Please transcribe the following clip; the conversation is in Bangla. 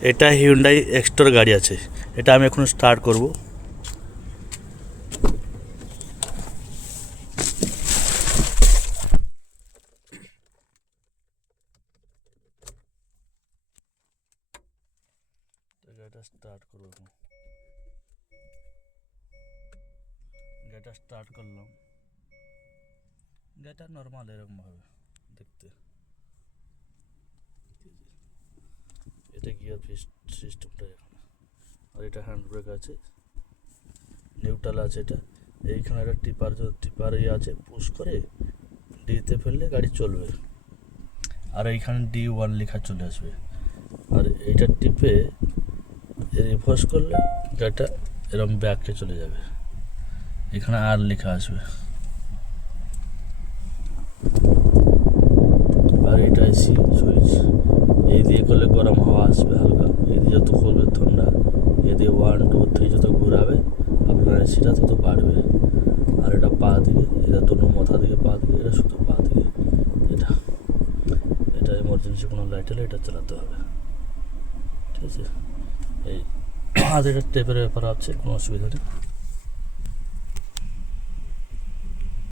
এটা হিউন্ডাই এক্সটোর গাড়ি আছে, এটা আমি এখন স্টার্ট করব। গাড়িটা স্টার্ট করব, গাড়িটা স্টার্ট করলাম। গাড়িটা নর্মাল এরকম ভাবে দেখতে। এটা গিয়ার সিস্টেমটা এখানে, আর এটা হ্যান্ড ব্রেক আছে, নিউট্রাল আছে। এটা এইখানে একটা টিপার ইয়ে আছে, পুশ করে ডিতে ফেললে গাড়ি চলবে। আর এইখানে D1 লেখা চলে আসবে। আর এইটা টিপে রিভার্স করলে গাড়িটা এরকম ব্যাকে চলে যাবে, এখানে আর লেখা আসবে। আর এটা এসি সুইচ, এই দিয়ে করলে গরম হাওয়া আসবে হালকা, এই দিয়ে যত করবে ঠান্ডা। এই দিয়ে 1 2 3 যত ঘুরাবে আপনার এসিটা তত বাড়বে। আর এটা পা দিকে, এটা দোনো মাথা দিকে পা দিকে, এটা শুধু পা দিকে। এটা এমার্জেন্সি কোনো লাইট হলে এটা চালাতে হবে, ঠিক আছে। এই হাতে এটা টেপের ব্যাপার আছে, কোনো অসুবিধা নেই।